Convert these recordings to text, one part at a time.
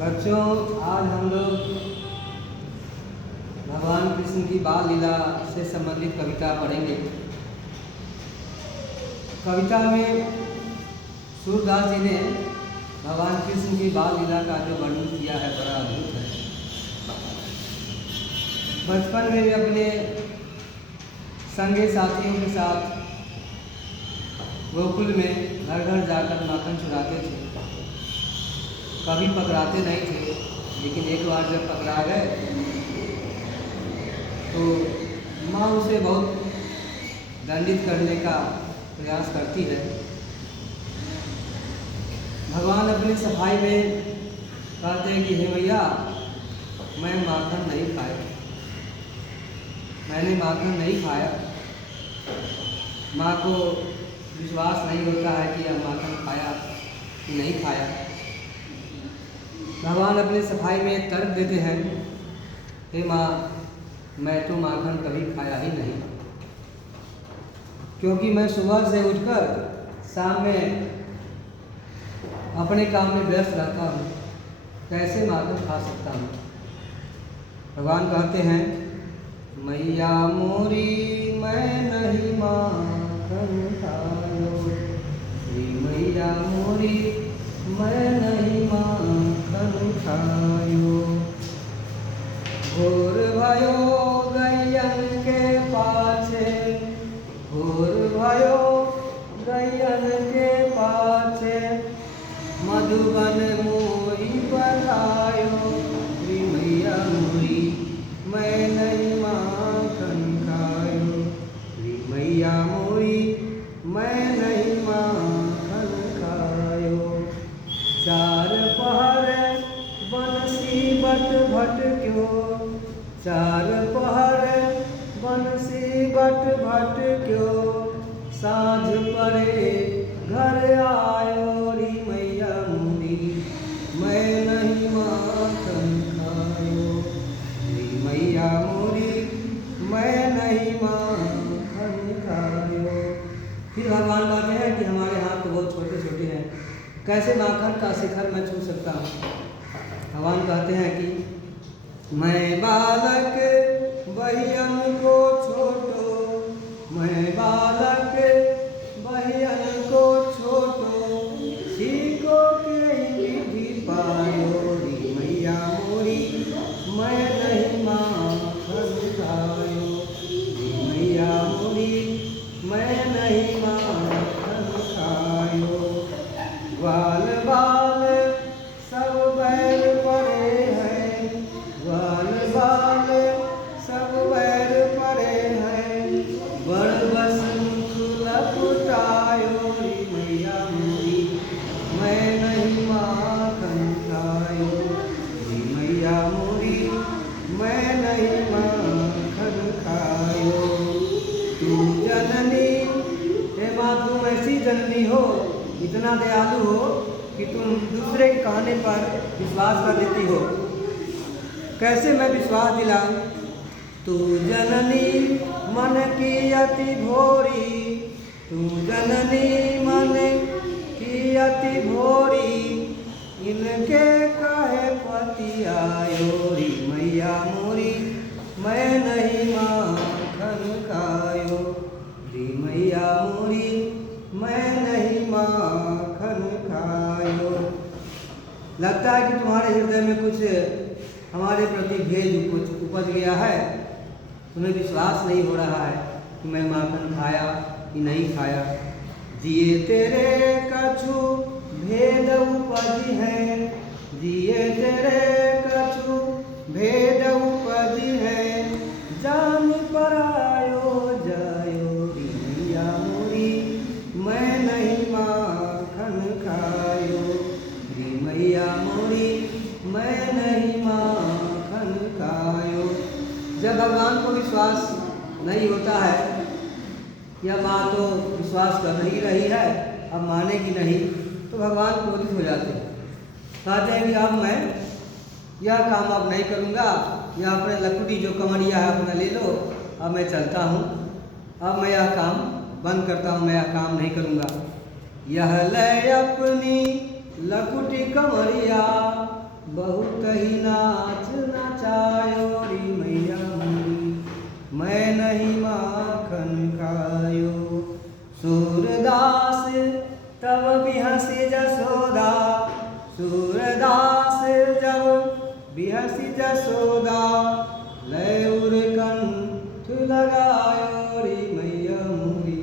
बच्चों, आज हम लोग भगवान कृष्ण की बाल लीला से संबंधित कविता पढ़ेंगे। कविता में सूरदास जी ने भगवान कृष्ण की बाल लीला का जो वर्णन किया है बड़ा अद्भुत है। बचपन में वे अपने संगी साथियों के साथ गोकुल में घर घर जाकर माखन चुराते थे। कभी पकड़ाते नहीं थे, लेकिन एक बार जब पकड़ा गए तो माँ उसे बहुत दंडित करने का प्रयास करती है। भगवान अपनी सफाई में कहते हैं कि हे मैया, मैं माखन नहीं खाया, मैंने माखन नहीं खाया। माँ को विश्वास नहीं होता है कि यह माखन खाया कि नहीं खाया। भगवान अपनी सफाई में तर्क देते हैं, हे माँ, मैं तो माखन कभी खाया ही नहीं, क्योंकि मैं सुबह से उठकर शाम में अपने काम में व्यस्त रहता हूँ, कैसे माखन खा सकता हूँ। भगवान कहते हैं, मैया मोरी मैं नहीं माखन खायो, मैया मोरी मैं नहीं माखन खायो। घोर भयो गैयन के पाछे, घोर भयो गैयन के पाछे, मधुबन मोही बधायो, मैया मोरी मैं नहीं माखन खायो, मैया मोरी मैं नहीं माखन खायो। चार पहर बंसी बट भटक्यो, चार पहर बंसी बट भटक्यो, साँझ परे घर आयो, री मैया मोरी मैं नहीं माखन खायो, री मैया मोरी मैं नहीं माखन खायो। फिर भगवान कहते हैं कि हमारे हाथ तो बहुत छोटे छोटे हैं, कैसे माखन का शिखर मैं छू सकता हूँ। भगवान कहते हैं कि मैं बालक बहियन को छोटो, मैं बालक बहियन को छोटो, सीको के विधि पायो, री मैया मोरी मैं नहीं माखन खायो, री मैया मोरी मैं नहीं माखन खायो। ग्वाल बाल सब बैर परे हैं, ग्वाल बाल सब बैर परे हैं, बड़ बसंत लपटायो, री मैया मोरी मैं नहीं माखन खायो, री मैया मोरी मैं नहीं माखन खायो। तू जननी, हे माँ, तुम ऐसी जननी हो, इतना दयालु हो कि तुम दूसरे के कहने पर विश्वास कर देती हो। कैसे मैं विश्वास दिलाऊं? तू जननी मन की अति भोरी, तू जननी मन की अति भोरी, इनके काहे पति आयो, री मैया मोरी मैं नहीं माखन खायो, री मैया मोरी मैं नहीं माखन खायो। लगता है कि तुम्हारे हृदय में कुछ हमारे प्रति भेद कुछ उपज गया है। तुम्हें विश्वास नहीं हो रहा है कि मैं माखन खाया कि नहीं खाया। जिए तेरे कछु भेद उपज है, जिए तेरे कछु भेद उपज है, जान परायो जायो, री मैया मोरी मैं नहीं माखन खायो, री मैया मोरी मैं नहीं माखन खायो। जब भगवान को विश्वास नहीं होता है, यह माँ तो विश्वास कर नहीं रही है, अब मानेगी नहीं, तो भगवान क्रोधित हो जाते हैं। कहते हैं कि अब मैं यह काम अब नहीं करूँगा, यह अपने लकुटी जो कमरिया है अपना ले लो, अब मैं चलता हूँ, अब मैं यह काम बंद करता हूँ, मैं यह काम नहीं करूँगा। यह ले अपनी लकुटी कमरिया, बहुत ही नाच नचायो री मैया मोरी, मैं नहीं माखन खायो। सूरदास तब बिहसी जसोदा, सूरदास जब बिहसी जसोदा, लय उर कंठ लगायो री मैया मोरी,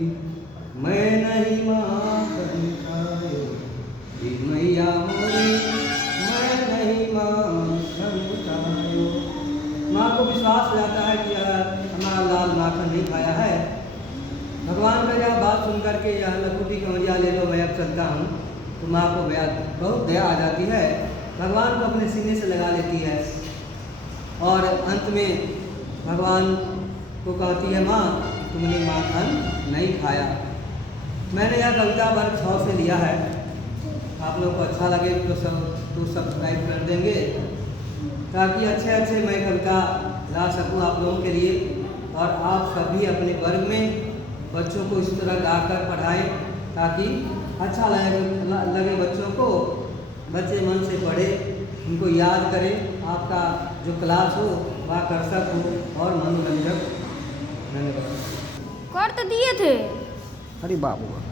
मैं नहीं माखन खायो री मैया मोरी, मैं नहीं माखन खायो। माँ को विश्वास हो जाता है कि हमारा लाल माखन नहीं खाया है। भगवान का यह बात सुन करके यह लखूटी कमरिया ले लो मैं अब चलता हूँ, तो माँ को बहुत दया आ जाती है, भगवान को अपने सीने से लगा लेती है और अंत में भगवान को कहती है माँ तुमने माखन नहीं खाया। मैंने यह कविता वर्ग 100 से लिया है। आप लोग को अच्छा लगे तो सब्सक्राइब कर देंगे ताकि अच्छे मैं कविता ला सकूँ आप लोगों के लिए, और आप सभी अपने वर्ग में बच्चों को इस तरह गाकर पढ़ाएं ताकि अच्छा लगे बच्चों को, बच्चे मन से पढ़े, उनको याद करें, आपका जो क्लास हो वह आकर्षक हो और मनोरंजक। धन्यवाद। कर तो दिए थे। अरे बाबू